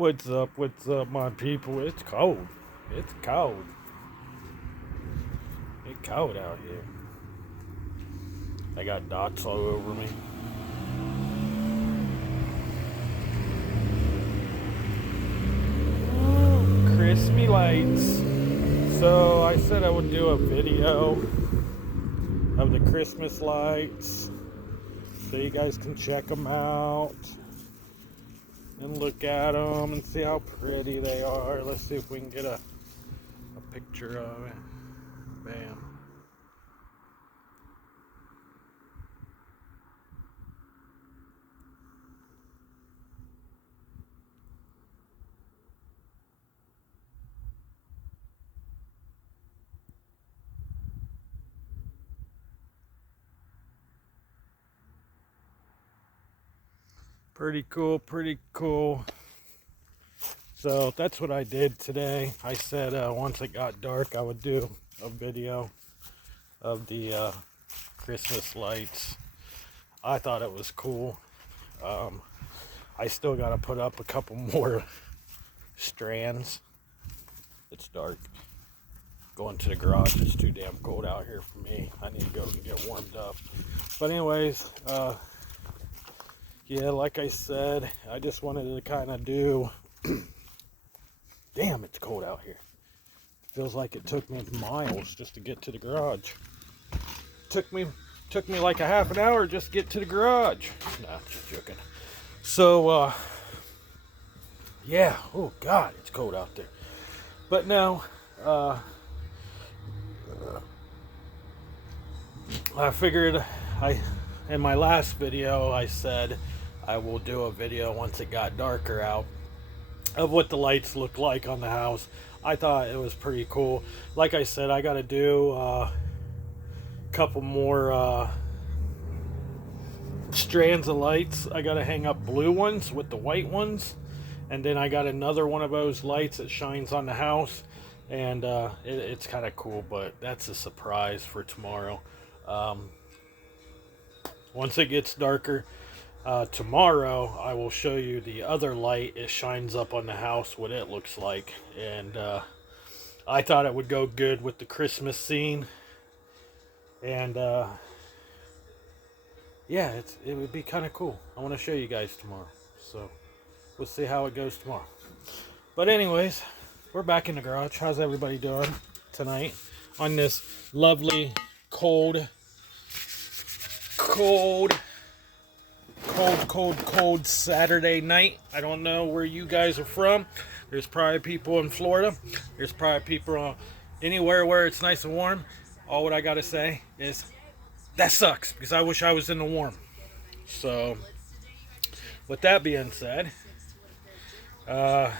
What's up, my people? It's cold. It's cold. It's cold out here. I got dots all over me. Christmas lights. So I said I would do a video of the Christmas lights so you guys can check them out and look at them and see how pretty they are. Let's see if we can get a picture of it. Bam. Pretty cool, pretty cool. So that's what I did today. I said once it got dark, I would do a video of the Christmas lights. I thought it was cool. I still got to put up a couple more strands. It's dark. Going to the garage. It's too damn cold out here for me. I need to go and get warmed up. But anyways, yeah, like I said, I just wanted to kind of do... Damn, it's cold out here. Feels like it took me miles just to get to the garage. Took me like a half an hour just to get to the garage. Nah, just joking. So, yeah. Oh, God, it's cold out there. But no, I figured in my last video, I said I will do a video once it got darker out of what the lights look like on the house. I thought it was pretty cool. Like I said, I got to do a couple more strands of lights. I got to hang up blue ones with the white ones, and then I got another one of those lights that shines on the house, and it's kind of cool, but that's a surprise for tomorrow. Once it gets darker tomorrow, I will show you the other light. It shines up on the house, what it looks like, and I thought it would go good with the Christmas scene, and yeah, it would be kind of cool. I want to show you guys tomorrow, so we'll see how it goes tomorrow. But anyways, we're back in the garage. How's everybody doing tonight on this lovely cold Saturday night? I don't know where you guys are from. There's probably people in Florida. There's probably people anywhere where it's nice and warm. All what I gotta say is that sucks, because I wish I was in the warm. So with that being said, we're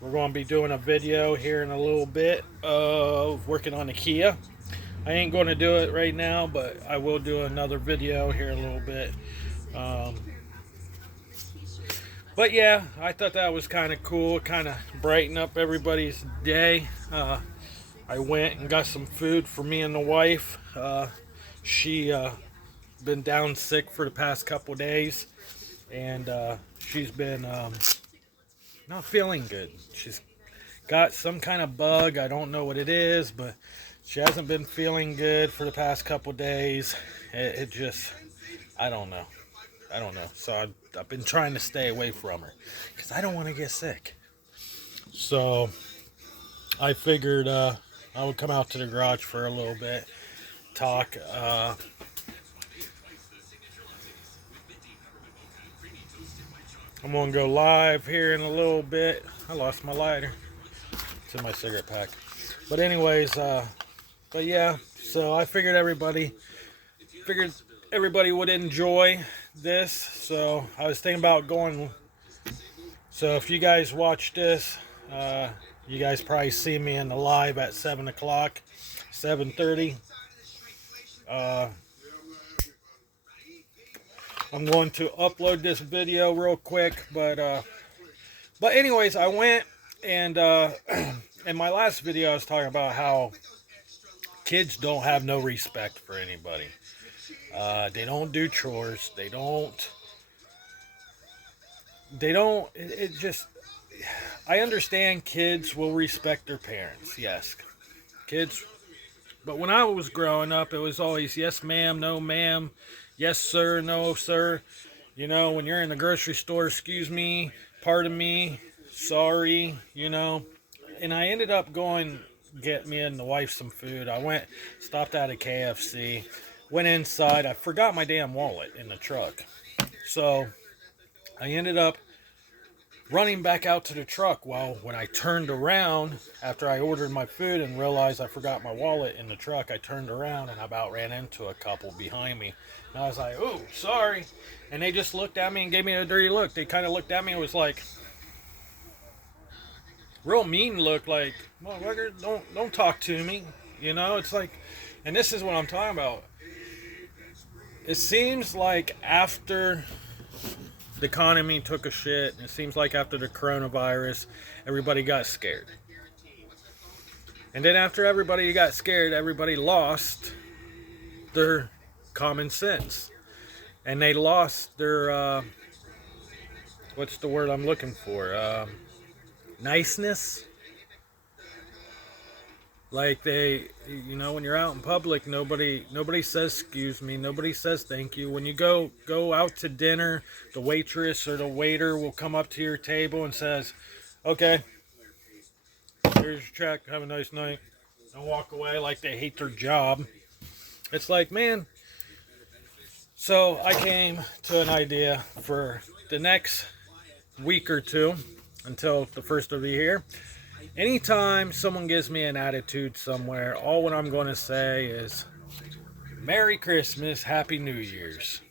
going to be doing a video here in a little bit of working on the Kia. I ain't going to do it right now, but I will do another video here in a little bit. But yeah, I thought that was kind of cool. Kind of brighten up everybody's day. I went and got some food for me and the wife. She been down sick for the past couple days, and she's been not feeling good. She's got some kind of bug. I don't know what it is, but she hasn't been feeling good for the past couple days. It just, I don't know. So I've been trying to stay away from her because I don't want to get sick. So I figured I would come out to the garage for a little bit, talk. I'm going to go live here in a little bit. I lost my lighter. It's in my cigarette pack. But anyways, but yeah, so I figured everybody would enjoy this. So I was thinking about going. So if you guys watch this, you guys probably see me in the live at 7 o'clock, 7:30. I'm going to upload this video real quick, but anyways, I went and in my last video I was talking about how kids don't have no respect for anybody. They don't do chores. They don't. It just I understand kids will respect their parents. Yes, kids. But when I was growing up, it was always yes, ma'am, no, ma'am, yes, sir, no, sir. You know, when you're in the grocery store, excuse me, pardon me, sorry, you know. And I ended up going get me and the wife some food. I went, stopped at a KFC, went inside. I forgot my damn wallet in the truck. So I ended up running back out to the truck. Well, when I turned around after I ordered my food and realized I forgot my wallet in the truck, I turned around and I about ran into a couple behind me. And I was like, "Oh, sorry." And they just looked at me and gave me a dirty look. They kind of looked at me and was like, real mean look, like, "Motherfucker, don't talk to me." You know, it's like, and this is what I'm talking about. It seems like after the economy took a shit, it seems like after the coronavirus, everybody got scared. And then after everybody got scared, everybody lost their common sense. And they lost their, what's the word I'm looking for? Niceness. Like they, you know, when you're out in public, nobody says excuse me, nobody says thank you. When you go out to dinner, the waitress or the waiter will come up to your table and says, "Okay, here's your check. Have a nice night," and walk away like they hate their job. It's like, man. So I came to an idea for the next week or two until the first of the year. Anytime someone gives me an attitude somewhere, all what I'm going to say is Merry Christmas, Happy New Year's.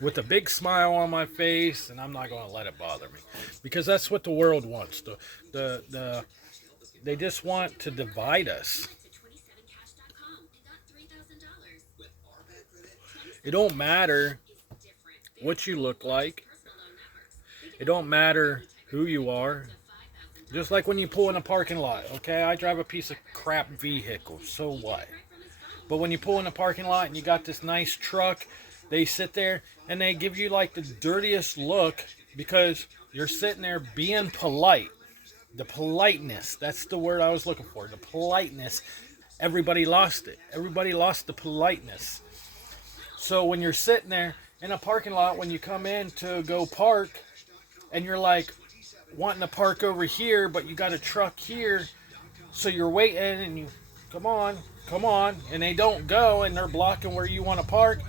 With a big smile on my face, and I'm not going to let it bother me. Because that's what the world wants. They just want to divide us. It don't matter what you look like. It don't matter who you are. Just like when you pull in a parking lot, okay? I drive a piece of crap vehicle, so what? But when you pull in a parking lot and you got this nice truck, they sit there and they give you like the dirtiest look because you're sitting there being polite. The politeness, that's the word I was looking for. The politeness, everybody lost it. Everybody lost the politeness. So when you're sitting there in a parking lot, when you come in to go park, and you're like, wanting to park over here, but you got a truck here, so you're waiting and you come on, and they don't go and they're blocking where you want to park,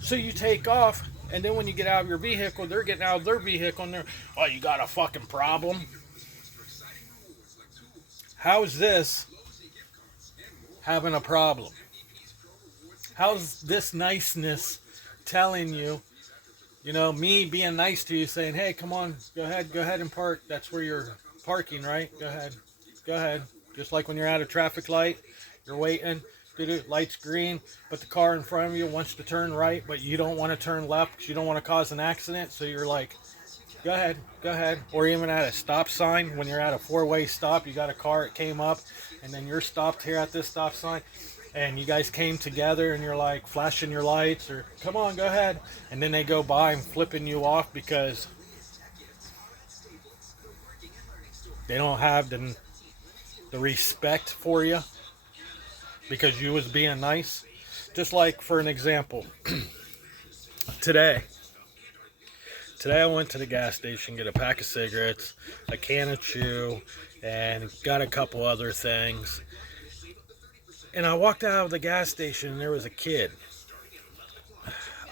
so you take off, and then when you get out of your vehicle, they're getting out of their vehicle and they're, "Oh, you got a fucking problem?" How's this having a problem? How's this niceness telling you, you know, me being nice to you, saying, "Hey, come on, go ahead and park. That's where you're parking, right? Go ahead." Just like when you're at a traffic light, you're waiting, light's green, but the car in front of you wants to turn right, but you don't want to turn left because you don't want to cause an accident. So you're like, go ahead. Or even at a stop sign, when you're at a four-way stop, you got a car, it came up, and then you're stopped here at this stop sign. And you guys came together and you're like flashing your lights or come on, go ahead. And then they go by and flipping you off because they don't have the respect for you because you was being nice. Just like for an example, today I went to the gas station, get a pack of cigarettes, a can of chew, and got a couple other things. And I walked out of the gas station and there was a kid.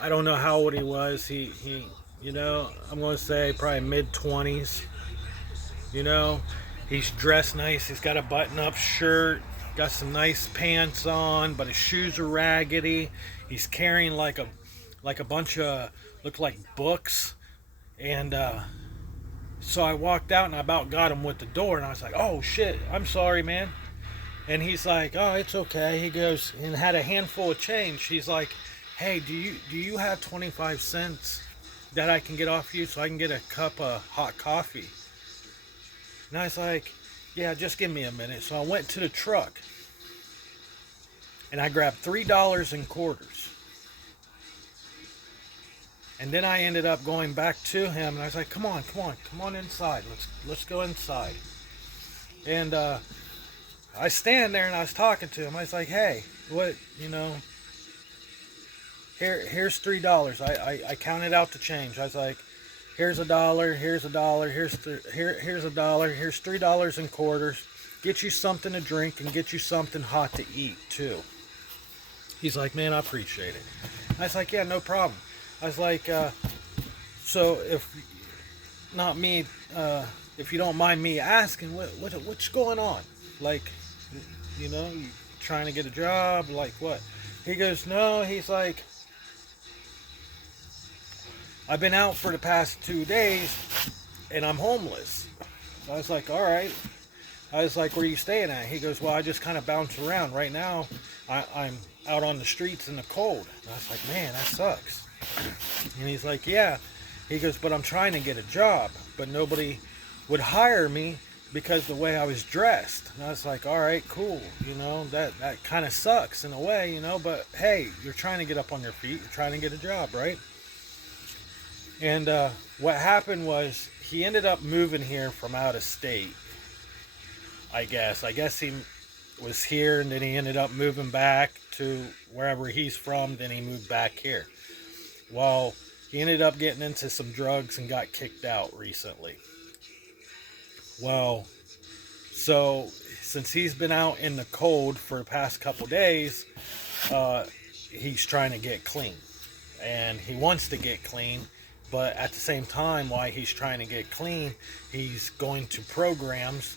I don't know how old he was. He you know, I'm going to say probably mid-20s. You know, he's dressed nice. He's got a button-up shirt, got some nice pants on, but his shoes are raggedy. He's carrying like a bunch of, look like books. And so I walked out and I about got him with the door and I was like, "Oh shit, I'm sorry, man." And he's like, "Oh, it's okay." He goes and had a handful of change. He's like, "Hey, do you have 25 cents that I can get off you so I can get a cup of hot coffee?" And I was like, "Yeah, just give me a minute." So I went to the truck and I grabbed $3 in quarters. And then I ended up going back to him, and I was like, come on inside. Let's go inside." And I stand there and I was talking to him. I was like, "Hey, what, here's $3. I counted out the change. I was like, here's $1, here's $1, here's $1, here's $3 in quarters. Get you something to drink and get you something hot to eat too." He's like, "Man, I appreciate it." I was like, "Yeah, no problem." I was like, "So if not me, if you don't mind me asking, what's going on? Like, you trying to get a job? Like what?" He goes, "No." He's like, "I've been out for the past 2 days and I'm homeless." I was like, "All right." I was like, "Where are you staying at?" He goes, "Well, I just kind of bounce around. Right now, I'm out on the streets in the cold." And I was like, "Man, that sucks." And he's like, "Yeah." He goes, "But I'm trying to get a job, but nobody would hire me because the way I was dressed." And I was like, "All right, cool. That kind of sucks in a way, but hey, you're trying to get up on your feet. You're trying to get a job, right?" And what happened was he ended up moving here from out of state. I guess he was here and then he ended up moving back to wherever he's from. Then he moved back here. Well, he ended up getting into some drugs and got kicked out recently. Well, so since he's been out in the cold for the past couple days, he's trying to get clean. And he wants to get clean, but at the same time, while he's trying to get clean, he's going to programs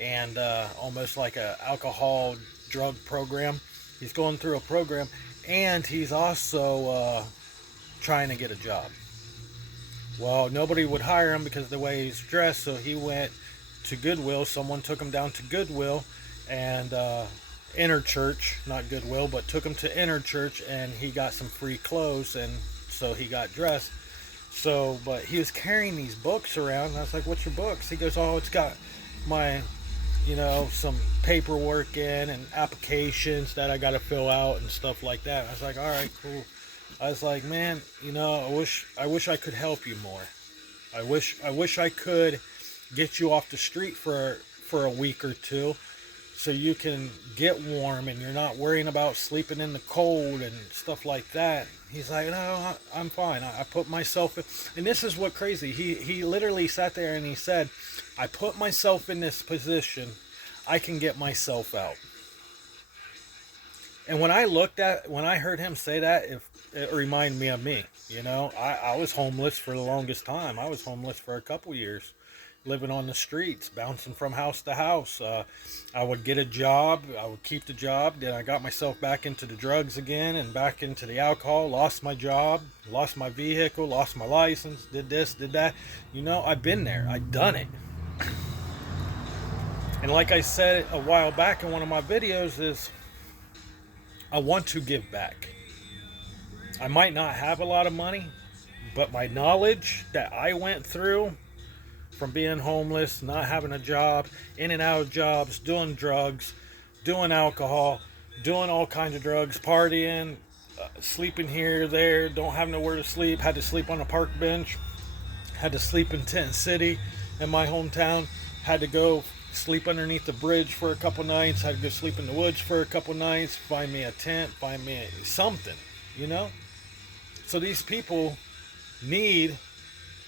and almost like a alcohol drug program. He's going through a program, and he's also trying to get a job. Well, nobody would hire him because of the way he's dressed, so he went to Goodwill. Someone took him down to Goodwill and Inner Church, not Goodwill, but took him to Inner Church, and he got some free clothes, and so he got dressed. So, but he was carrying these books around, and I was like, "What's your books?" He goes, "Oh, it's got my, some paperwork in and applications that I got to fill out and stuff like that." I was like, "All right, cool." I was like, "Man, I wish I could help you more. I wish I could get you off the street for a week or two, so you can get warm and you're not worrying about sleeping in the cold and stuff like that." He's like, "No, I'm fine. I put myself in," and this is what crazy. He literally sat there and he said, "I put myself in this position. I can get myself out." And when I heard him say that, it reminded me of me. I was homeless for the longest time. I was homeless for a couple years, living on the streets, bouncing from house to house. I would get a job, I would keep the job, then I got myself back into the drugs again and back into the alcohol, lost my job, lost my vehicle, lost my license, did this, did that. I've been there, I've done it. And like I said a while back in one of my videos, is I want to give back. I might not have a lot of money, but my knowledge that I went through from being homeless, not having a job, in and out of jobs, doing drugs, doing alcohol, doing all kinds of drugs, partying, sleeping here, there, don't have nowhere to sleep, had to sleep on a park bench, had to sleep in Tent City in my hometown, had to go sleep underneath the bridge for a couple nights, had to go sleep in the woods for a couple nights, find me a tent, find me something, So these people need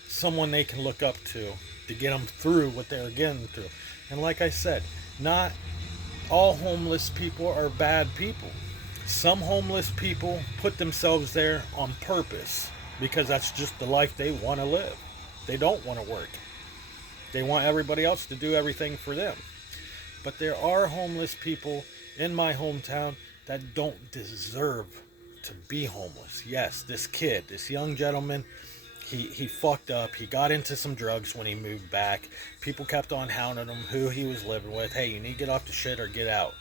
someone they can look up to get them through what they're getting through. And like I said, not all homeless people are bad people. Some homeless people put themselves there on purpose because that's just the life they want to live. They don't want to work. They want everybody else to do everything for them. But there are homeless people in my hometown that don't deserve to be homeless. Yes, this young gentleman, he fucked up. He got into some drugs when he moved back. People kept on hounding him who he was living with. "Hey, you need to get off the shit or get out."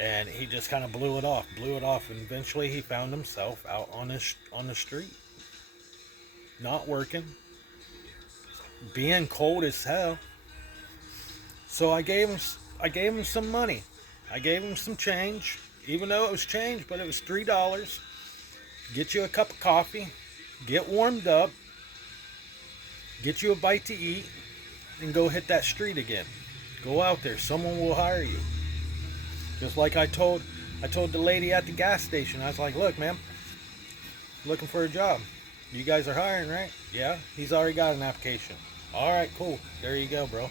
And he just kind of blew it off. And eventually he found himself out on the street. Not working. Being cold as hell. So I gave him some money. I gave him some change. Even though it was change, but it was $3. Get you a cup of coffee. get warmed up, get you a bite to eat, and go hit that street again. Go out there. Someone will hire you. Just like I told the lady at the gas station. I was like, look, ma'am, looking for a job. You guys are hiring, right? Yeah. He's already got an application. All right, cool. There you go, bro.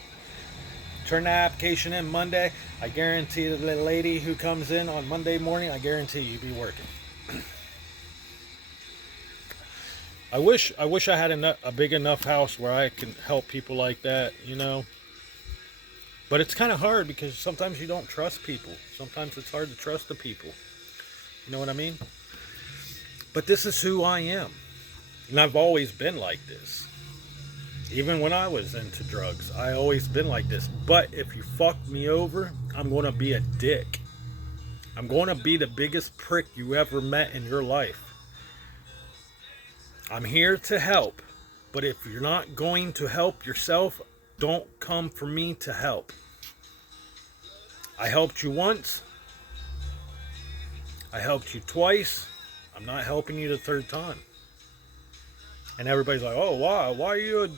Turn that application in Monday. I guarantee the lady who comes in on Monday morning, I guarantee you'll be working. I wish I had a big enough house where I can help people like that, you know. But it's kind of hard because sometimes you don't trust people. Sometimes it's hard to trust the people. You know what I mean? But this is who I am. And I've always been like this. Even when I was into drugs, I always been like this. But if you fuck me over, I'm going to be a dick. I'm going to be the biggest prick you ever met in your life. I'm here to help. But if you're not going to help yourself, don't come for me to help. I helped you once. I helped you twice. I'm not helping you the third time. And everybody's like, oh, why? Why are you a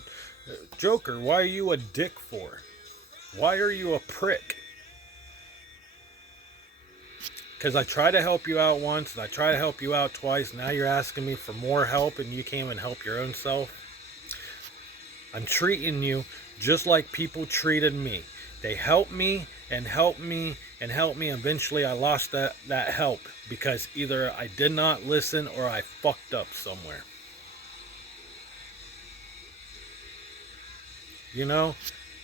joker? Why are you a dick for? Why are you a prick? Because I try to help you out once and I try to help you out twice. Now you're asking me for more help and you can't even help your own self. I'm treating you just like people treated me. They helped me and helped me and helped me. Eventually I lost that help because either I did not listen or I fucked up somewhere. You know,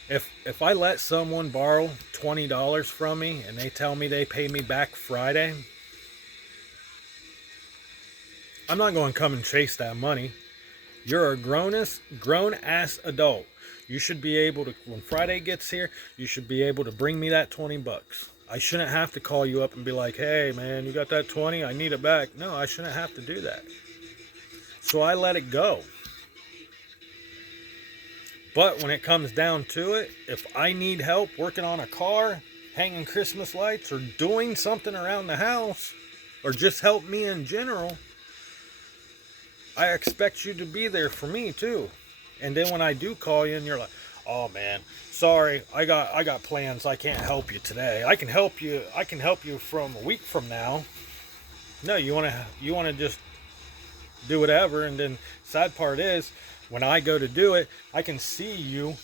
if I let someone borrow $20 from me and they tell me they pay me back Friday, I'm not going to come and chase that money. You're a grown-ass adult. You should be able to, when Friday gets here, you should be able to bring me that $20. I shouldn't have to call you up and be like, hey, man, you got that 20? I need it back. No, I shouldn't have to do that. So I let it go. But when it comes down to it, if I need help working on a car, hanging Christmas lights, or doing something around the house, or just help me in general, I expect you to be there for me too. And then when I do call you and you're like, oh man, sorry, I got plans, I can't help you today. I can help you from a week from now. No, you wanna just do whatever. And then sad part is, when I go to do it, I can see you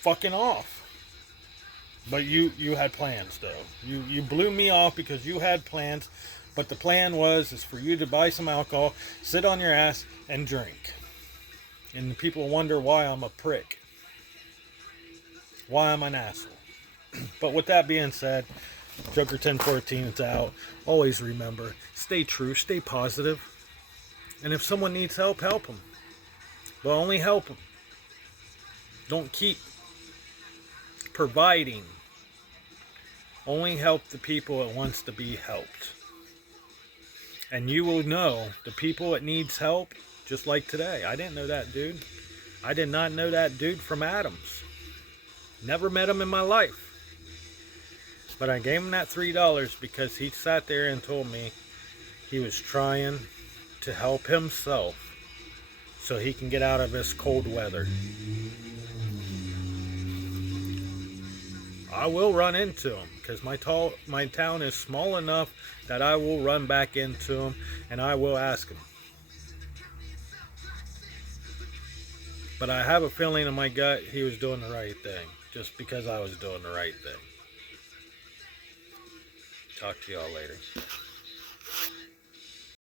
fucking off. But you had plans though. You blew me off because you had plans. But the plan is for you to buy some alcohol, sit on your ass, and drink. And people wonder why I'm a prick. Why I'm an asshole. But with that being said, Joker 1014 is out. Always remember, stay true, stay positive. And if someone needs help, help them. But only help them. Don't keep providing. Only help the people that wants to be helped. And you will know the people that needs help, just like today. I didn't know that dude. I did not know that dude from Adams. Never met him in my life. But I gave him that $3 because he sat there and told me he was trying to help himself so he can get out of this cold weather. I will run into him because my town is small enough that I will run back into him and I will ask him. But I have a feeling in my gut he was doing the right thing just because I was doing the right thing. Talk to y'all later.